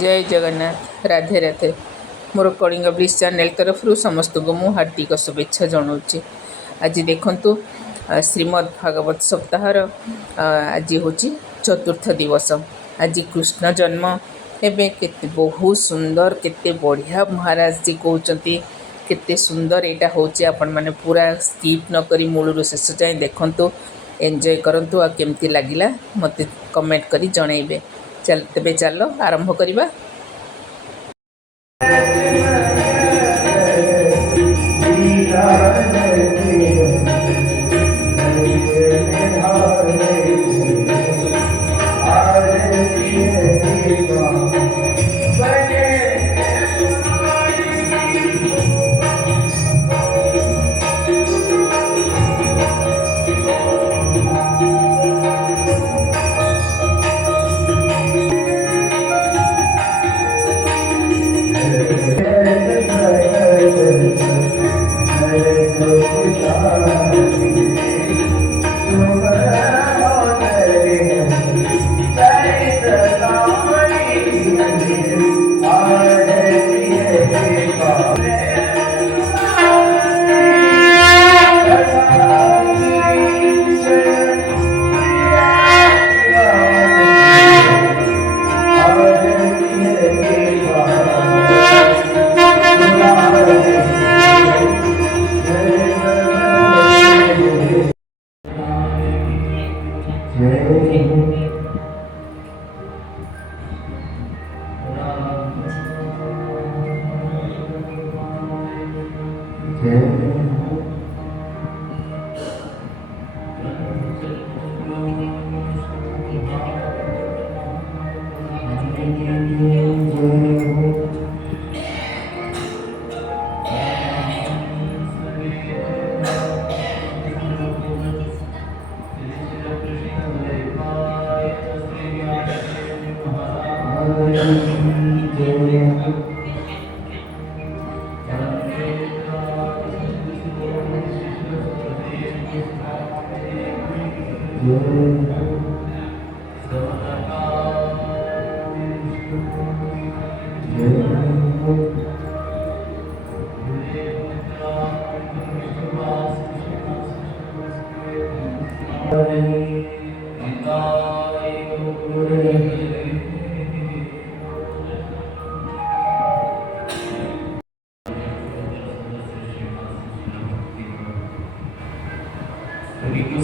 जय जगन्नाथ। राधे राधे। मोर Kalinga bridge channel तरफ समस्त को मु हार्दिक शुभेच्छा जनाऊँगी। आज देखंतु श्रीमद् भागवत सप्ताहर आज हूँ चतुर्थ दिवस। आज कृष्ण जन्म एवं केते बहुत सुंदर केते बढ़िया महाराज जी कहते केते सुंदर यहाँ हूँ। आपण मैंने पूरा स्किप नक मूल शेष जाए देखंतु एंजॉय करंतु आ केमती लगिला मते कमेंट करी जनइबे। चल तेबे चलो आरंभ करिबा।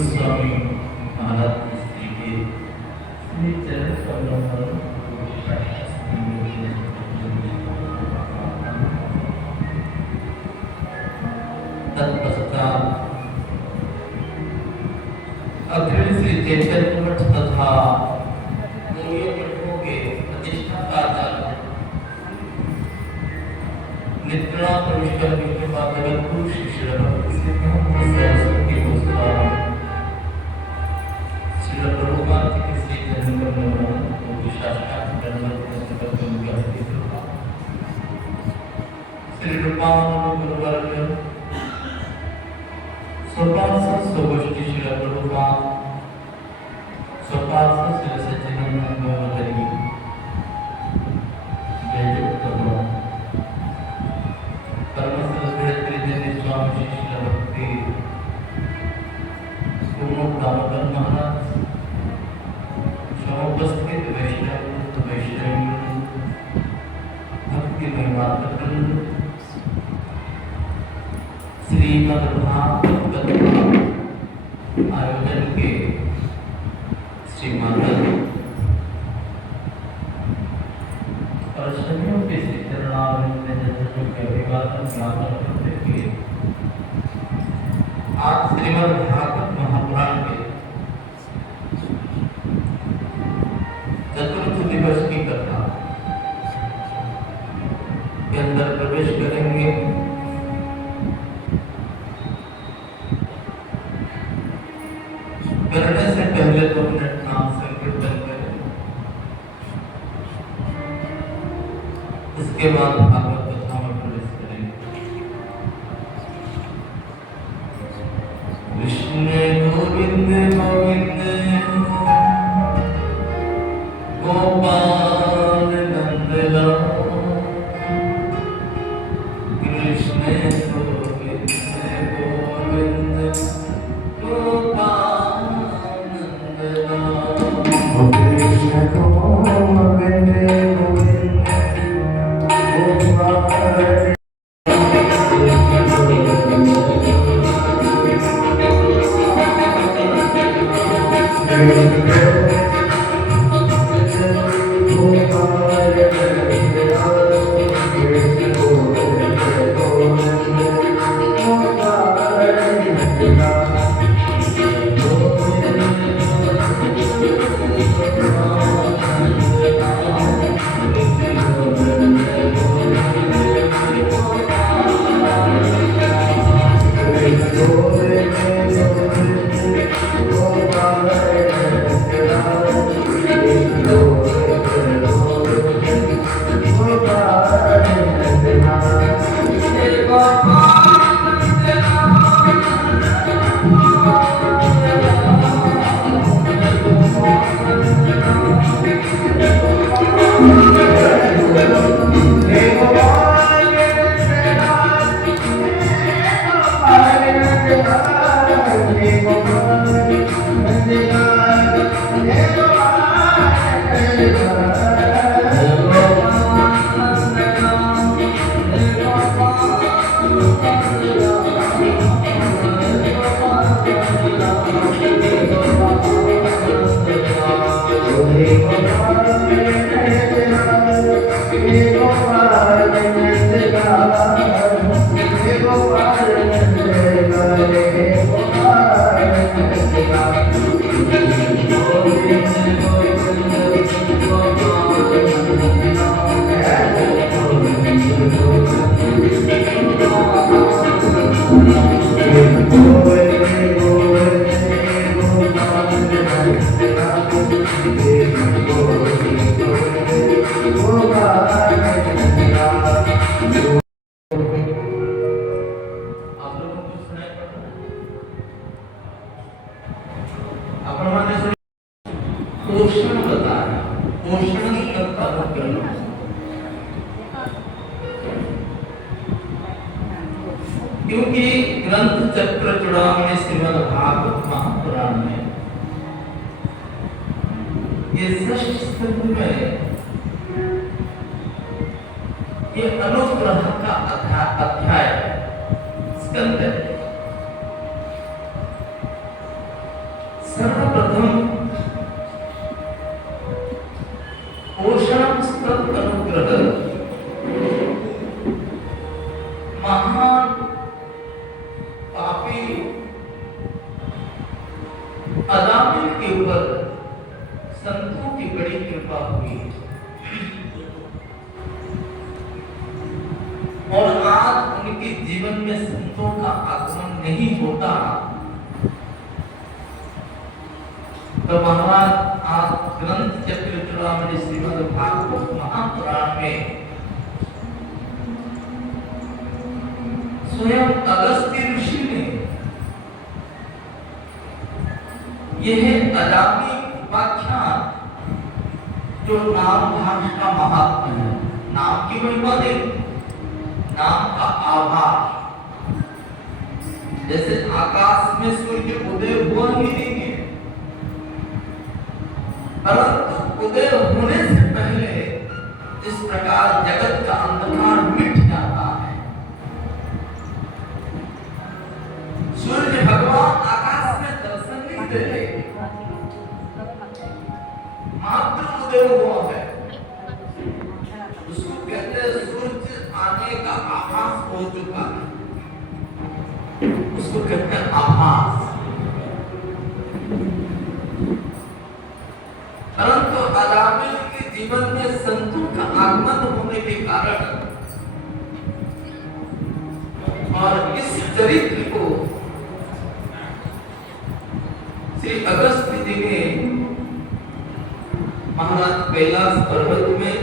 स्वामी महाराज जी के श्री चरण कमलों पर तत्पश्चात अग्रणी श्री चैतन्य मठ तथा मूल्य मठों के प्रतिष्ठाता नित्यानंद प्रविष्ट के बाद जगतगुरु श्री श्री भक्ति सिद्धांत सरस्वती गोस्वामी श्री प्रभुपाद के श्री जन्म को विशाखात श्री रूपानंद गुरुवर्ग स्वपास स्वगोष्ठी श्री प्रभुपाद स्वपास श्री सच्चिदानंद गोवर्धनी जय जगत परम श्री स्वामी श्री भक्ति दामोदर महाराज समुपस्थित वैष्णव भक्ति महिमात्र श्रीमद् भागवत आयोजन के श्रीमंडल और सभी के चरणारविंद के अभिवादन ज्ञापन करते हुए आज श्रीमद् भागवत महापुराण के चतुर्थ दिवस की कथा के अंदर प्रवेश करेंगे। करने से पहले तो अपने नाम संकीर्तन करें, इसके बाद भागवत कथा में प्रवेश करेंगे। कृष्ण गोविंद गोविंद गोपाल नंद आप लोगों को सुनाई पड़ रहा है? अपन माने पोषण बता रहा है, पोषण तत्व अनुग्रह। क्योंकि ग्रंथ चक्र चूड़ामणि श्रीमद् भागवत महापुराण में ये षष्ठ स्कंध में ये अनुग्रह का अध्याय स्कंद है। सर्वप्रथम पोषण तत्व अनुग्रह महान पापी अदामिल के ऊपर संतों की बड़ी कृपा हुई और आज उनके जीवन में संतों का आगमन नहीं होता तो महाराज आज ग्रंथ चक्र चूड़ामणि श्रीमद् भागवत महापुराण में स्वयं अगस्त्य ऋषि ने यह अदामी व्याख्यान जो नाम भाष का महात्मा है, नाम की महिमा नहीं, नाम का आभास। जैसे आकाश में सूर्य उदय हुआ ही नहीं है, परंतु उदय होने से पहले इस प्रकार जगत का अंधकार मिट जाता है। सूर्य भगवान आकाश में दर्शन नहीं देते, मात्र उदय हुआ है, उसको कहते हैं सूर्य आने का आभास हो चुका है, उसको कहते हैं आभास। परंतु अदामिल के जीवन में संतों का आगमन होने के कारण और इस चरित्र को श्री अगस्त्य जी ने महाराज कैलाश पर्वत में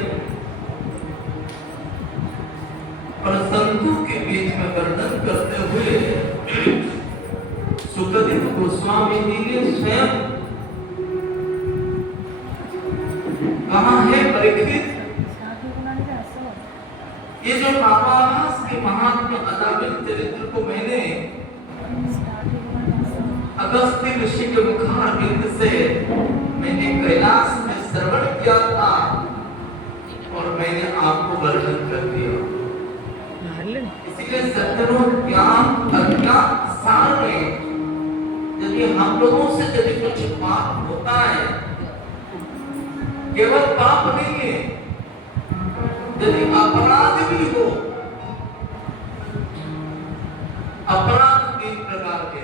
और संतों के बीच में वर्णन करते हुए सुखदेव गोस्वामी जी ने स्वयं कहा है, परीक्षित ये जो नामाभास के महात्मा अदामिल चरित्र को मैंने अगस्त्य ऋषि के मुखारविंद से मैंने कैलाश में श्रवण किया था और मैंने आपको वर्णन कर दिया। इसीलिए सज्जनों ज्ञान अज्ञान सार में यदि हम लोगों से यदि कुछ पाप होता है, केवल पाप नहीं है, यदि अपराध भी हो, अपराध 3 प्रकार के,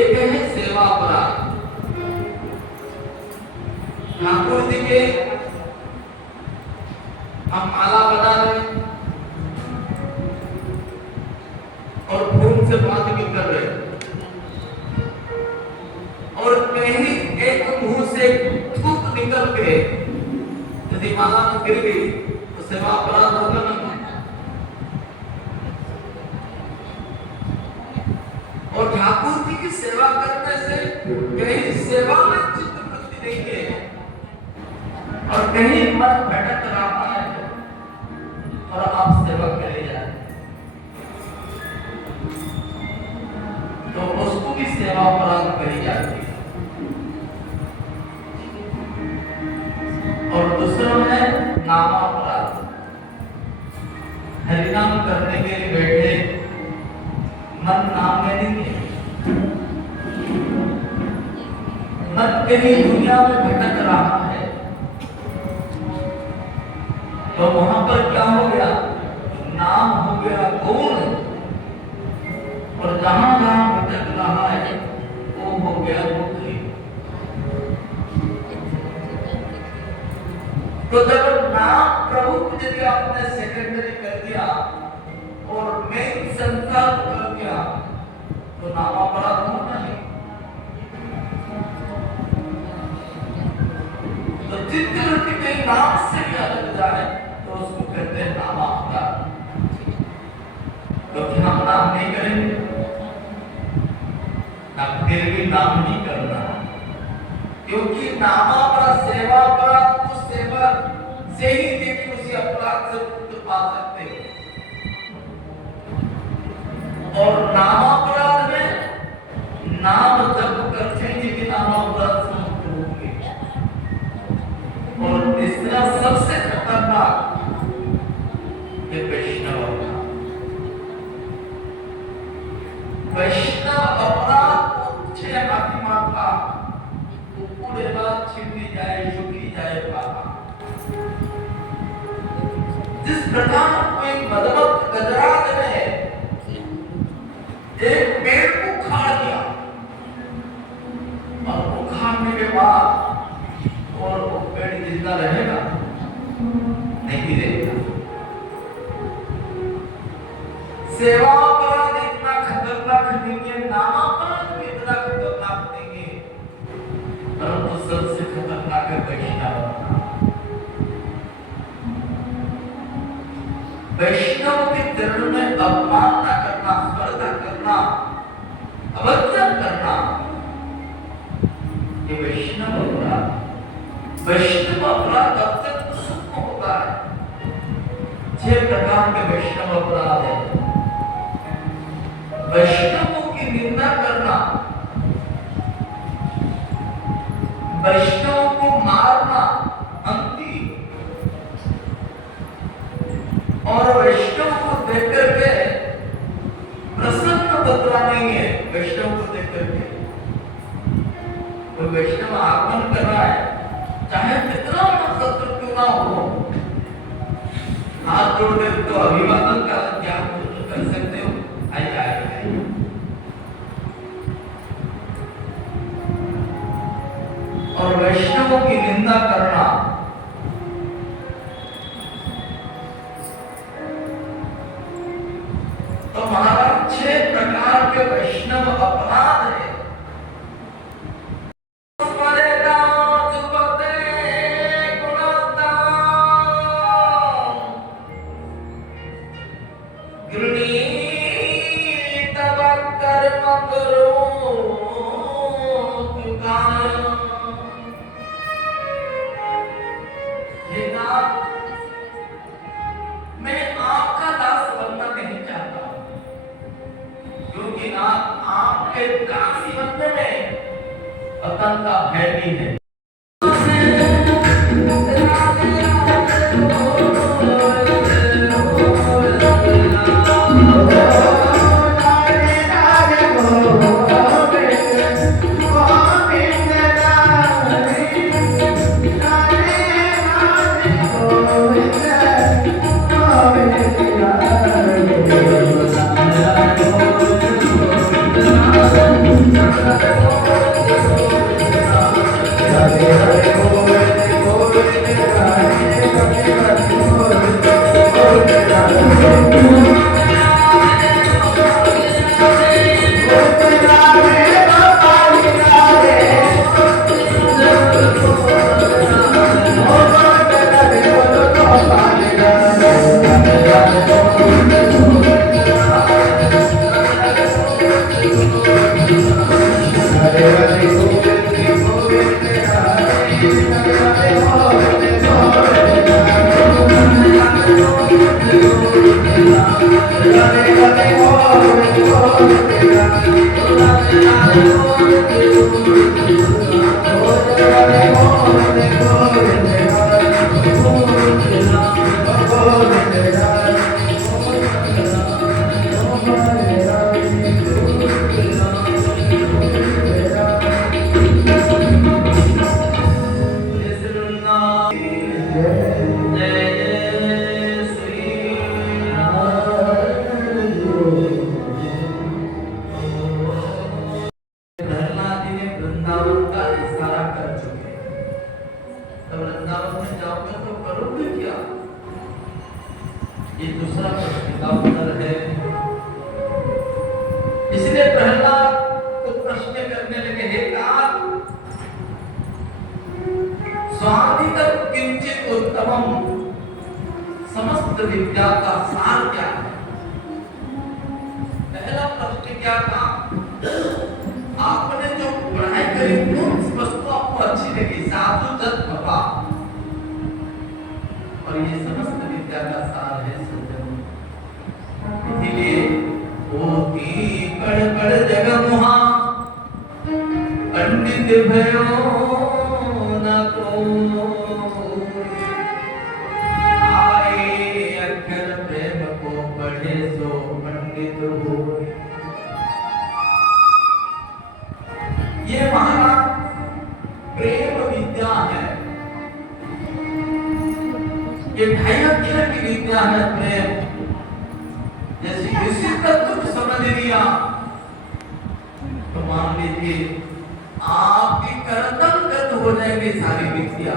एक है सेवा अपराध। ठाकुर जी के हम माला बना रहे और फूल से बात भी कर रहे और कहीं एक मुंह से थूक निकल के यदि माला में गिर गई तो सेवा अपराध होगा ना। और ठाकुर जी की सेवा करने से कहीं सेवा में चित्त वृत्ति नहीं है और कहीं मन भटक रहा है और आप सेवा करे जा रहे तो उसको भी सेवा अपराध करी जाती है। और दूसरा है नामापराध। हरिनाम करने के लिए बैठे, मन नाम में नहीं है, मन कहीं दुनिया में भटक रहा है, तो वहां पर क्या हो गया? नाम हो गया गौण और जहां जहां भटक रहा है वो हो गया मुक्ति। तो जब नाम प्रभु यदि आपने सेकेंडरी कर दिया और मेन संकल्प कर दिया तो नाम अपराध होना नहीं। जिस व्यक्ति के नाम से भी अलग जाए तो उसको कहते हैं नामापराध। तो क्या हम नाम नहीं करेंगे? अब फिर भी नाम नहीं करना, क्योंकि नामापराध सेवा अपराध तो सेवा से ही देखिए उसी अपराध से मुक्त पा सकते हैं। और नामापराध में नाम जप करते हैं कि नामापराध से मुक्त होंगे। और तीसरा सबसे खतरनाक ये वैष्णव अपराध। वैष्णव अपराध को छह हाथी माथा तो पूरे बात छिपी जाए झुकी जाए पापा। जिस प्रकार कोई मदमत गजराज ने एक पेड़ को उखाड़ दिया और उखाड़ने के बाद और वो पेड़ जिंदा रहेगा नहीं रहेगा। सेवा अपराध इतना खतरनाक नहीं है, नामापराध भी इतना खतरनाक नहीं है, परंतु सबसे खतरनाक है वैष्णव अपराध। वैष्णव के चरण में अवमानना करना, स्पर्धा करना, अवज्ञा करना, ये वैष्णव अपराध। वैष्णव अपराध अत्यंत सूक्ष्म होता है। 6 प्रकार के वैष्णव अपराध है। वैष्णवों की निंदा करना, वैष्णवों को मारना, अंती, और वैष्णव को देख करके प्रसन्न बतलाएंगे। वैष्णव को देख करके कोई वैष्णव आगमन कर रहा है, चाहे कितना शत्रु क्यों ना हो, हाथ जोड़ के तो अभिवादन का क्या कर सकते हो? आइए आइए। और वैष्णवों की निंदा करना, तो महाराज 6 प्रकार के वैष्णव अपराध है। मैं आपका दास बनना नहीं चाहता, क्योंकि आपके दासी बनने में पतन का भय भी है। ये दूसरा प्रश्न का उत्तर है। इसलिए प्रहलाद को प्रश्न करने लगे, हे तात स्वाति किंचित उत्तमम, समस्त विद्या का सार क्या है? पहला प्रश्न क्या था? आपने जो पढ़ाई करी कौन सी वस्तु आपको अच्छी लगी? साधु जत बाबा, और ये समस्त विद्या का सार है सज्जन। इसीलिए होती बड़ बड़ जग मुहा, पंडित भयो न को आए, अक्षर प्रेम को पढ़े सो पंडित हो। ये महाराज प्रेम विद्या है, ये 2.5 अक्षर की विद्या है प्रेम। जैसे किसी का दुख समझ लिया तो मान लीजिए आपकी कर्तव्यगत हो जाएगी सारी विद्या।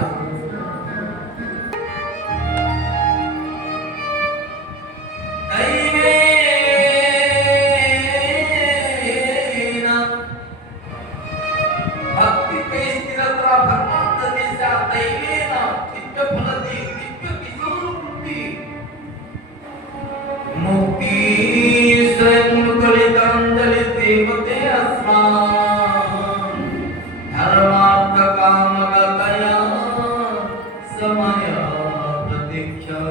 भक्ति पे स्थिरता भगवान तदिशा दैवेन दिव्य फलति दिव्य किशोरमुक्ति मुक्ति स्वयं मुकुलितांजलि देवते अस्मान् धर्मार्थ काम गतया समय प्रतीक्षा।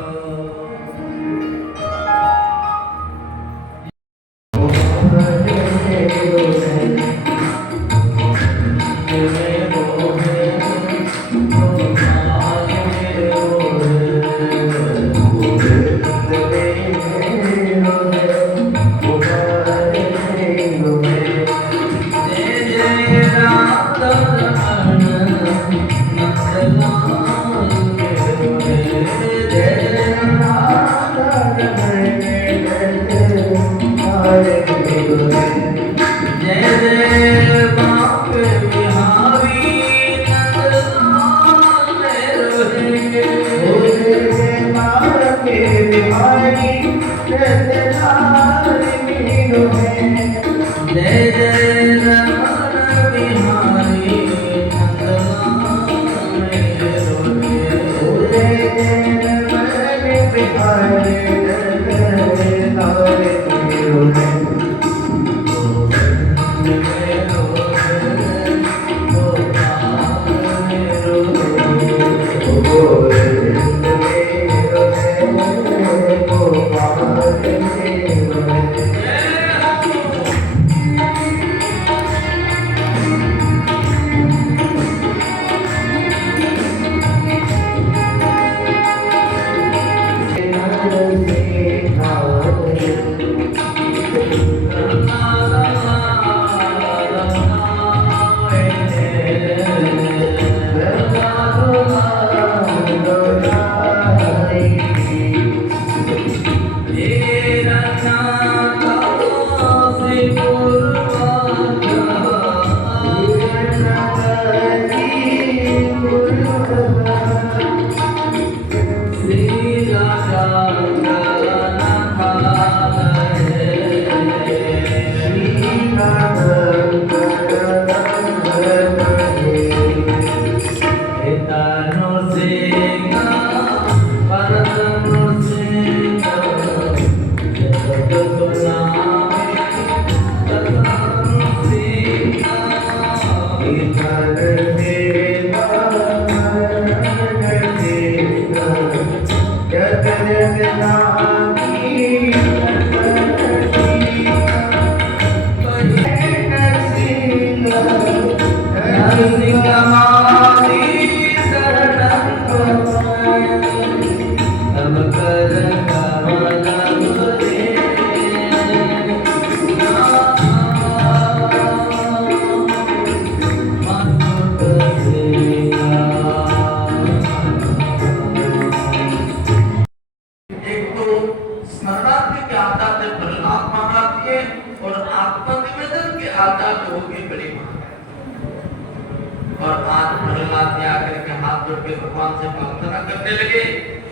भगवान से प्रार्थना करने लगे,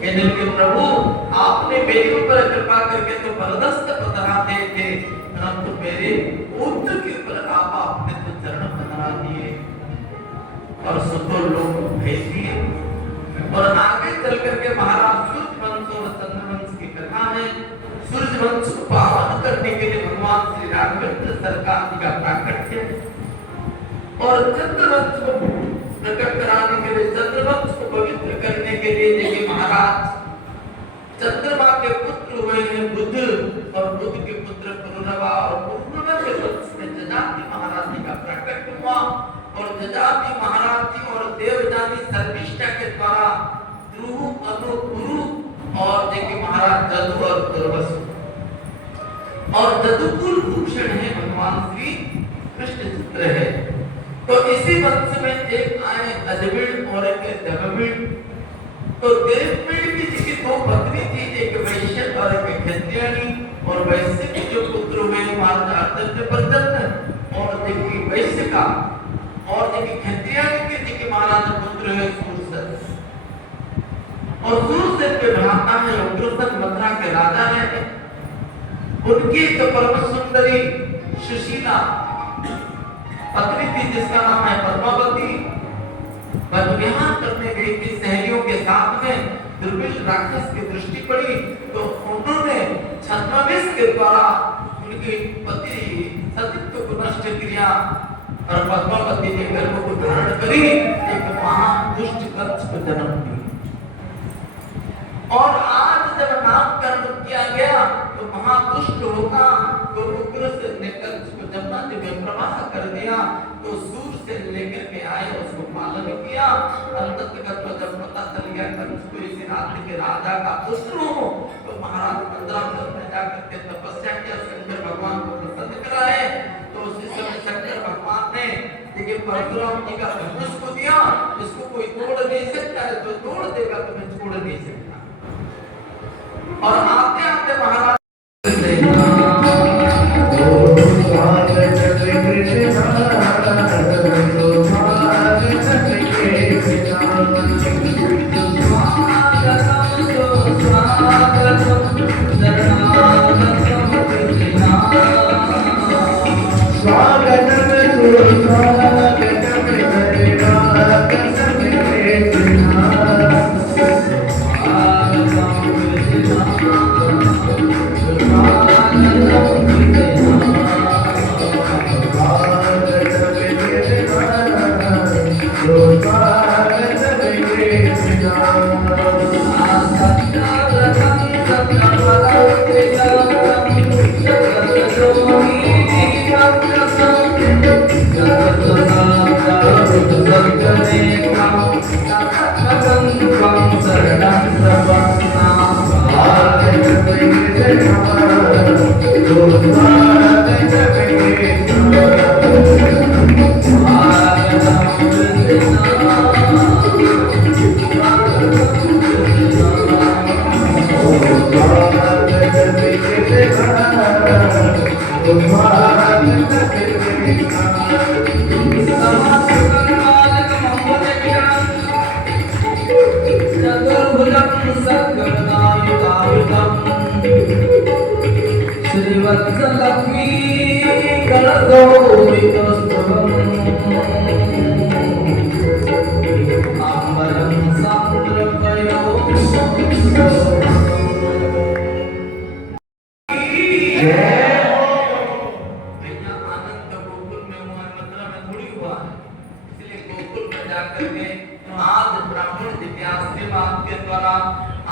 कहने लगे प्रभु आपने मेरे ऊपर कृपा करके तो बरदस्त बना दिए थे, परंतु मेरे पुत्र के ऊपर आपने तो चरण बना दिए और सुतो लोग भेज दिए और आगे चल करके महाराज सूर्य वंश और चंद्र वंश की कथा है। सूर्य वंश को पावन करने के लिए भगवान श्री रामचंद्र सरकार जी का प्राकट्य और चंद्र वंश को प्रकट कराने के लिए, चंद्र वंश को पवित्र करने के लिए देखिए महाराज चंद्रमा के पुत्र हुए हैं बुध और बुध के पुत्र पुरुरवा और पुरुरवा के वंश में जजाति महाराज जी का प्राकट्य हुआ और जजाति महाराज जी और देवजानी शर्मिष्ठा के द्वारा ध्रुव, अनु, गुरु और देखिए महाराज जदु और दुर्वसु और जदुकुल भूषण है भगवान श्री कृष्ण चित्र है। तो इसी वंश में एक आए अजबिड़ और एक जगबिड़। तो देवबिड़ की दो पत्नी थी, एक वैश्य और एक क्षत्रियाणी और वैश्य के जो पुत्र हुए मार्जार्दन प्रदन्न और देखिए वैश्य का और देखिए क्षत्रियाणी के देखिए महाराज पुत्र है सूरसेन और सूरसेन के भ्राता है उग्रसेन मथुरा के राजा है। उनकी एक परम सुंदरी सुशीला पत्नी थी जिसका नाम है पद्मावती। वह विहार करने गई थी सहेलियों के साथ में, दुर्बिल राक्षस की दृष्टि पड़ी तो उन्होंने छद्मवेश के द्वारा उनके पति सतीत्व को नष्ट किया और पद्मावती के गर्भ को धारण करी एक महान दुष्ट कंस को जन्म दिया। और आज जब नामकरण किया गया तो महादुष्ट होगा तो उग्रसेन ने कंस को जमुना जी में प्रवाह कर दिया तो सूर से लेकर के आए उसको पालन किया। अंततः जब पता चल गया कंस को इसी राज्य के राजा का पुत्र हो तो महाराज मंदराचल में जाकर के तपस्या किया, शंकर भगवान को प्रसन्न कराए। तो उसी समय शंकर भगवान ने देखिए परशुराम जी का धनुष को दिया, इसको कोई तोड़ नहीं सकता है, जो तोड़ देगा तुम्हें छोड़ नहीं सकता। और आते आते महाराज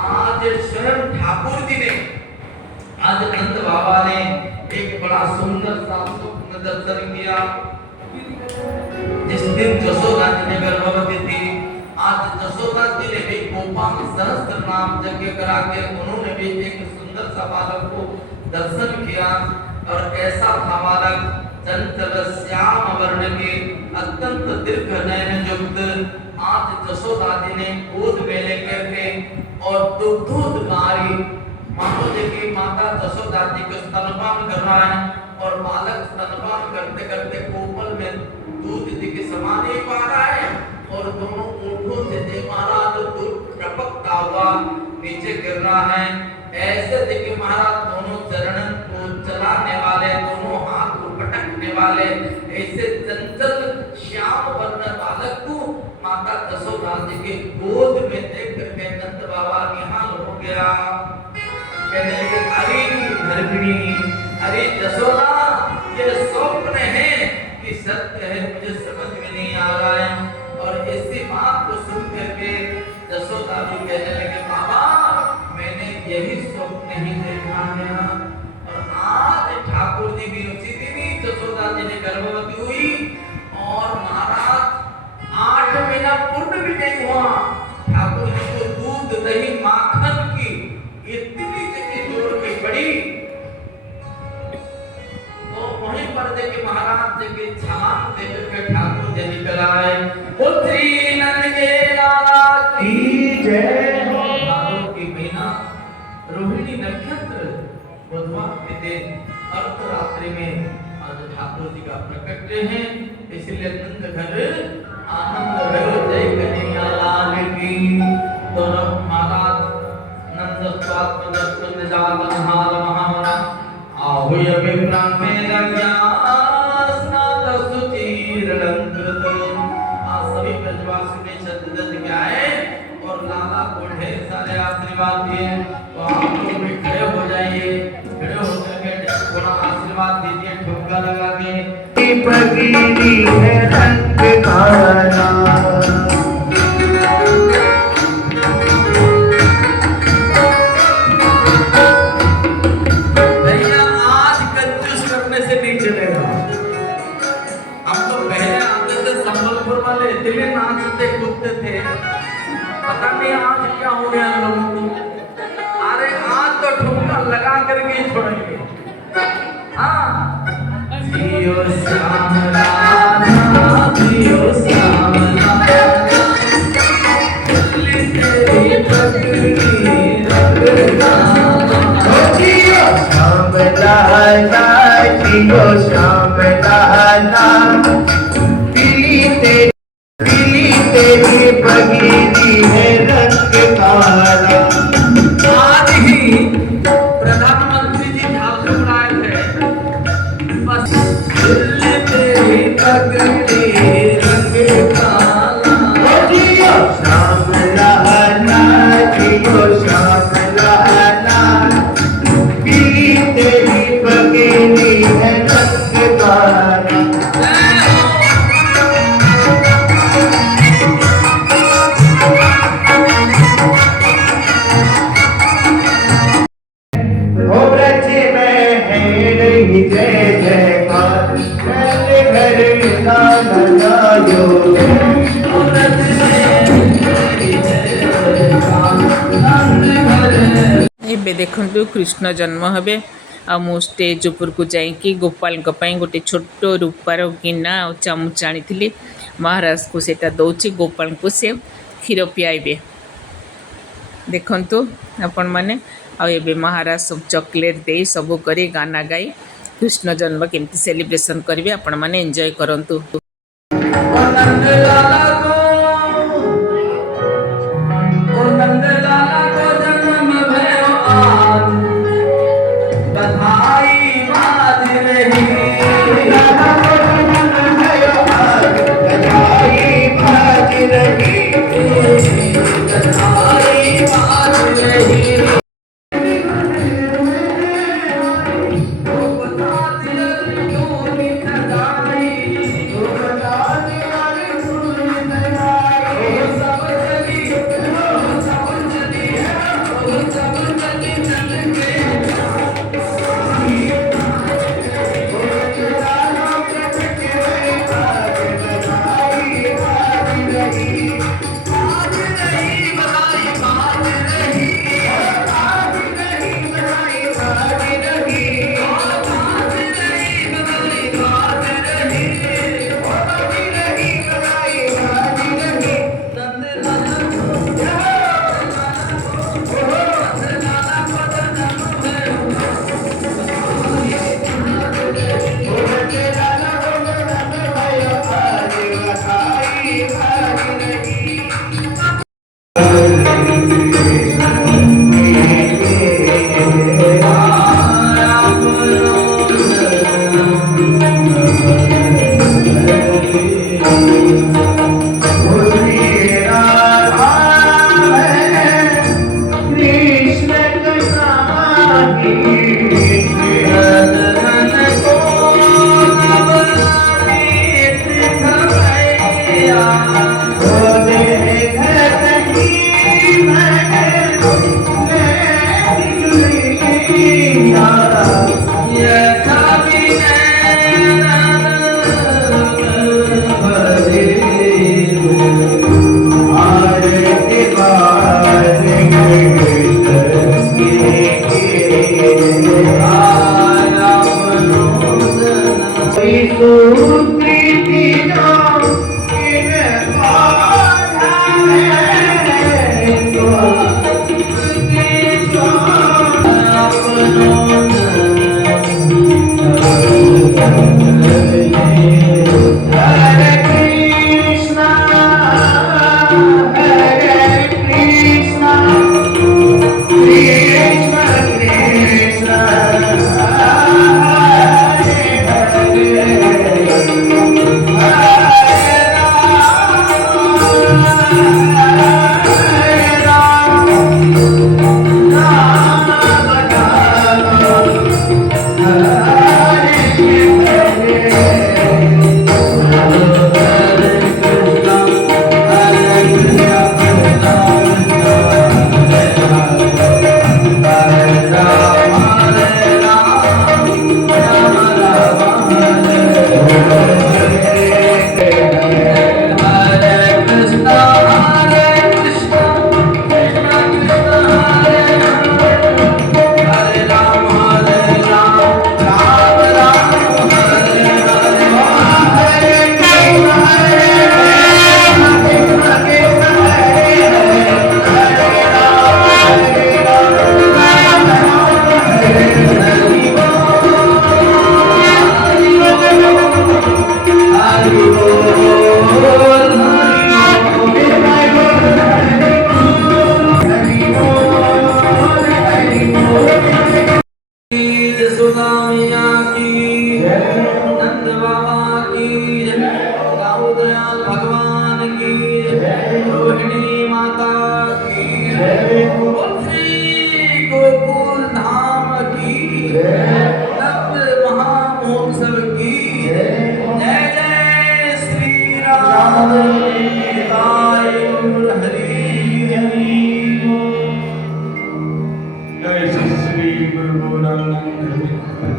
आज स्वयं ठाकुर जी ने आज नंद बाबा ने एक बड़ा सुंदर सा स्वप्न दर्शन किया। जिस दिन जसोदा जी ने गर्भवती थी, आज जसोदा जी ने भी गोपाल सहस्त्र नाम यज्ञ करा के उन्होंने भी एक सुंदर सा बालक को दर्शन किया और ऐसा था बालक चंचल श्याम वर्ण के अत्यंत दीर्घ नयन युक्त। आज जसोदा जी ने गोद में लेकर के और दुग्धोद्गारी मानो देखिए माता जसोदा जी को स्तनपान कर रहा है और बालक स्तनपान करते करते कोमल में दूध जी के समा नहीं पा रहा है और दोनों ओठों से दे महाराज दूध टपकता हुआ नीचे गिर रहा है। ऐसे देखिए महाराज दोनों चरण को चलाने वाले, दोनों हाथ को पटकने वाले ऐसे चंचल श्याम वर्ण बालक को माता जसोदा जी के गोद में देख करके गया। कहने लगे अरे गर्भिणी, अरे जसोदा, ये स्वप्न है कि सत्य है, मुझे समझ में नहीं आ रहा है। और ऐसी बात को सुन करके जसोदा भी कहने लगे बाबा मैंने यही स्वप्न ही देखा है। और आज ठाकुर जी भी उसी दिन ही जसोदा जी ने गर्भवती हुई और महाराज 8 महीना पूर्ण भी नहीं हुआ, ठाकुर जी को दूध दही माखन की इतनी जगह जोड़ के पड़ी। तो वहीं पर देखे महाराज जी के छलांग देकर के ठाकुर जी निकल आए। पुत्री नंद के लाला की जय हो। भादों की महीना रोहिणी नक्षत्र बुधवार के दिन अर्धरात्रि में आज ठाकुर जी का प्रकट है, इसलिए नंद घर आनंद भयो जय कन्हैया लाल की। तो महाराज नंद स्वात्म दर्शन जात हाल महावरा आहुय विप्राम में लग्या स्नात सुचीर अलंकृत। आज सभी ब्रजवासी ने शतजत गाए और लाला को ढेर सारे आशीर्वाद दिए। तो आप लोग भी खड़े हो जाइए, खड़े होकर के थोड़ा आशीर्वाद दीजिए ठुमका लगा के। पगड़ी है रंग काला, भैया आज कंजूस करने से नहीं चलेगा। हम तो पहले आते थे संबलपुर वाले इतने नाचते कूदते थे, पता नहीं आज क्या हो गया लोगों को। अरे आज तो ठुमका लगा करके ही छोड़ेंगे। हाँ जियो श्याम राधा, जियो श्याम राधा, चली तेरी पगड़ी रंग काला। जियो श्याम लाला, जियो श्याम लाला, पीली तेरी पगड़ी है रंग काला। आज ही प्रधानमंत्री जी झारखंड आए थे, बस दिल्ली तेरी पगड़ी रंग काला। जियो श्याम लाला, जियो श्याम लाला, पीली तेरी पगड़ी है रंग काला। ओ ब्रज में है रही जय जयकार, नंद घर गाना गायो। ଏବେ ଦେଖନ୍ତୁ କୃଷ୍ଣ ଜନ୍ମ ହେବେ ଆଉ ମୁଁ ଷ୍ଟେଜ୍ ଉପରକୁ ଯାଇକି ଗୋପାଳଙ୍କ ପାଇଁ ଗୋଟେ ଛୋଟ ରୂପାର ଗିନା ଆଉ ଚାମଚ ଆଣିଥିଲି। ମହାରାଜକୁ ସେଇଟା ଦେଉଛି, ଗୋପାଳଙ୍କୁ ସେ କ୍ଷୀର ପିଆଇବେ। ଦେଖନ୍ତୁ ଆପଣମାନେ। ଆଉ ଏବେ ମହାରାଜ ସବୁ ଚକୋଲେଟ୍ ଦେଇ ସବୁ କରି ଗାନା ଗାଇ କୃଷ୍ଣ ଜନ୍ମ କେମିତି ସେଲିବ୍ରେସନ୍ କରିବେ ଆପଣମାନେ ଏନ୍ଜୟ କରନ୍ତୁ। नंद लाला को जन्म भयो आज, बधाई बाज रही। बधाई बाज रही, बधाई बाज रही। की तन मन को नवनीत खमैया ओ देखत की मैंने जुलिया यथा विनय भरे आर के बाद आया मनोदन कोई सूत्री तीनों इन बाधा है तो हरे कृष्णा कृष्ण कृष्ण यशोदा मैया की नंद बाबा की दाऊदयाल भगवान की रोहिणी माता की बोल श्री गोकुल धाम की नंद महामहोत्सव की जय जय श्री राम निताय गौर हरि जय श्री गुरु गोरखनाथ